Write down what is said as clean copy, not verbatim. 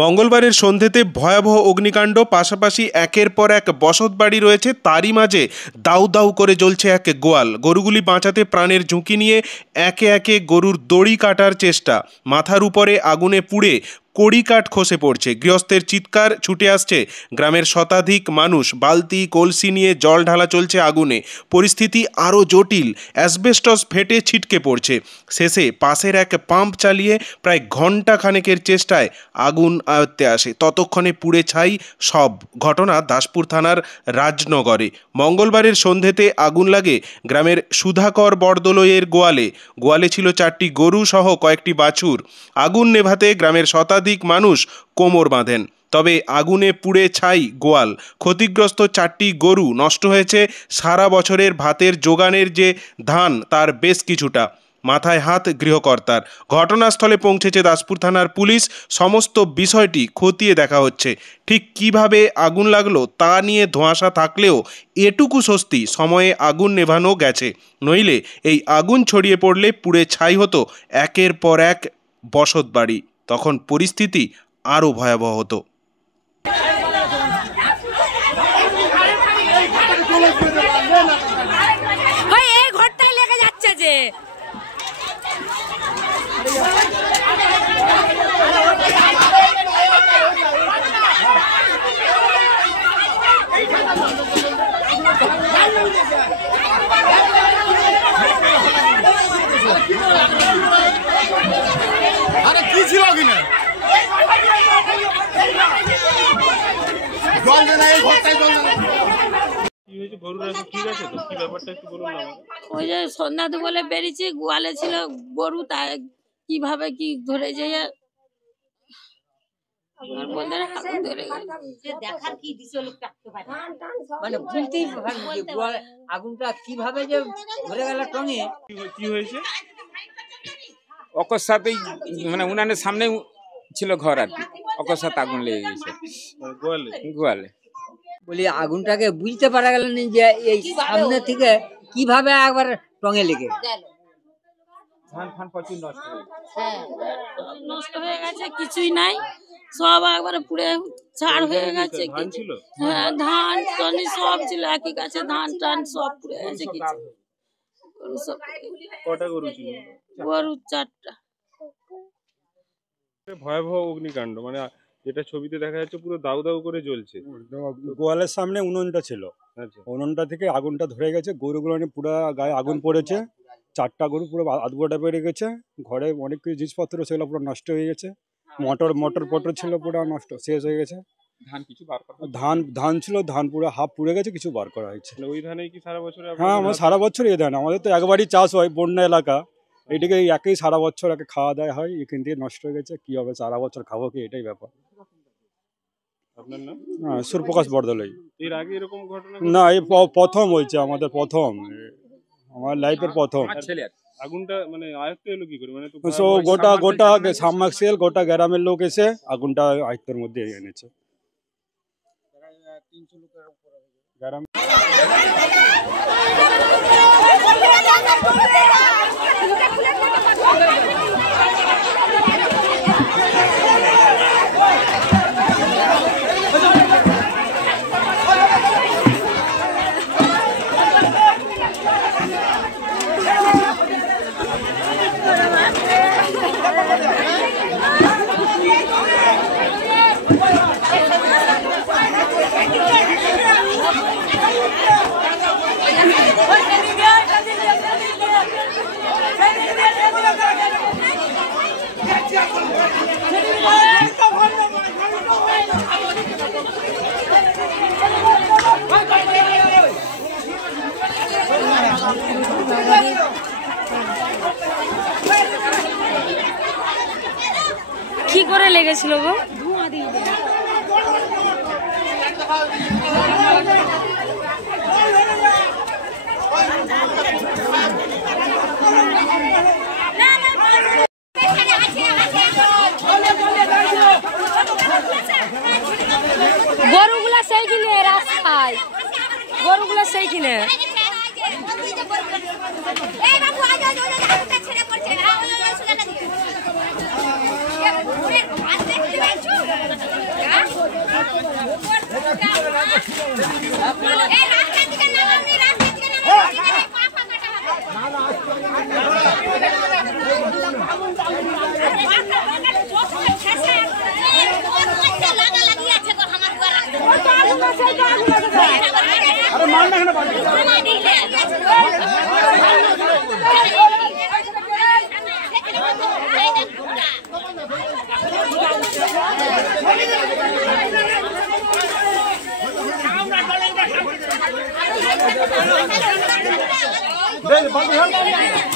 মঙ্গলবারের সন্ধেতে ভয়াবহ অগ্নিকাণ্ড, পাশাপাশি একের পর এক বসতবাড়ি রয়েছে, তারই মাঝে দাউ দাউ করে জ্বলছে এক গোয়াল। গরুগুলি বাঁচাতে প্রাণের ঝুঁকি নিয়ে একে একে গরুর দড়ি কাটার চেষ্টা। মাথার উপরে আগুনে পুড়ে কড়িকাঠ খসে পড়ছে। গৃহস্থের চিৎকার, ছুটে আসছে গ্রামের শতাধিক মানুষ। বালতি কলসি নিয়ে জল ঢালা চলছে আগুনে। পরিস্থিতি আরও জটিল, অ্যাসবেস্টস ফেটে ছিটকে পড়ছে। শেষে পাশের এক পাম্প চালিয়ে প্রায় ঘণ্টা খানেকের চেষ্টায় আগুন আয়ত্তে আসে। ততক্ষণে পুড়ে ছাই সব। ঘটনা দাসপুর থানার রাজনগরে। মঙ্গলবারের সন্ধেতে আগুন লাগে গ্রামের সুধাকর বরদলইয়ের গোয়ালে। গোয়ালে ছিল 4টি গরু সহ কয়েকটি বাছুর। আগুন নেভাতে গ্রামের শতাধিক মানুষ কোমর বাঁধেন। তবে আগুনে পুড়ে ছাই গোয়াল। ক্ষতিগ্রস্ত 4টি গরু। নষ্ট হয়েছে সারা বছরের ভাতের জোগানের যে ধান, তার বেশ কিছুটা। মাথায় হাত গৃহকর্তার। ঘটনাস্থলে পৌঁছেছে দাসপুর থানার পুলিশ। সমস্ত বিষয়টি খতিয়ে দেখা হচ্ছে। ঠিক কিভাবে আগুন লাগলো তা নিয়ে ধোঁয়াশা থাকলেও এটুকু স্বস্তি, সময়ে আগুন নেভানো গেছে। নইলে এই আগুন ছড়িয়ে পড়লে পুড়ে ছাই হতো একের পর এক বসত বাড়ি। তখন পরিস্থিতি আরও ভয়াবহ হতো। এই ঘরটাই লেগে যাচ্ছে যে আরে কি ছিল কিনা জল দেনা এই ঘরটাই জল দেনা ওই যে সন্ধ্যা বলে বেরিয়েছি, গোয়ালে ছিল গরু, তা কিভাবে কি ধরে যায় আগুনটা কিভাবে যে ধরে গেল টঙে। কি হয়েছে ওকর সাথেই, মানে উনানের সামনে ছিল ঘর আর কি, ওকর সাথে আগুন লেগে গেছে গোয়ালে। বলি আগুনটাকে বুঝতে পারা গেল না যে এই সামনে থেকে কিভাবে একবার টঙে লেগে ধান ফান প্রচুর নষ্ট হয়ে গেছে, কিছুই নাই, সব একবারে পুড়ে ছাড় হয়ে গেছে। হ্যাঁ, ধান টনি সব ছিল একই গাছে, ধান টান সব পুড়ে গেছে। কিছু কটা গরু ছিল? গরু 4টা। ভয়াবহ অগ্নিকাণ্ড, মানে যেটা ছবিতে দেখা যাচ্ছে পুরো দাউ দাউ করে জ্বলছে। গোয়ালের সামনে উনুনটা ছিল, উনুনটা থেকে আগুনটা ধরে গেছে। গরুগুলো পুরো গায়ে আগুন পড়েছে। 4টা গরু পুরো আধগোটা বেড়ে গেছে। ঘরে অনেক কিছু জিনিসপত্র সেগুলো পুরো নষ্ট হয়ে গেছে। মোটর ছিল পুরো নষ্ট, শেষ হয়ে গেছে। ধান ছিল, ধান পুরো হাফ পুড়ে গেছে, কিছু বার করা হয়েছে। ওই ধানেই কি সারা বছর? হ্যাঁ, আমার সারা বছর এই ধান, আমাদের তো একবারই চাষ হয়, বন্যা এলাকা। এইটাকে একই সারা বছর একে খাওয়া দাওয়া হয়। এখান থেকে নষ্ট হয়ে গেছে, কি হবে সারা বছর খাবো কি, এটাই ব্যাপার। আপনার নাম? হ্যাঁ, সুরপ্রকাশ বরদলই। এর আগে এরকম ঘটনা না, এই প্রথম হয়েছে আমাদের, প্রথম, আমার লাইফের প্রথম। আগুনটা মানে আয়ত্তে এলো কি করে? মানে গোটা সাবমার্সিবল, গোটা গ্রামের লোক এসে আগুনটা আয়ত্তের মধ্যে এনেছে। কি করে লেগেছিল গো? ধোঁয়া দিয়ে গরুগুলা সেই কিনে রাস্তায়, গরুগুলা সেই কিনে Dale,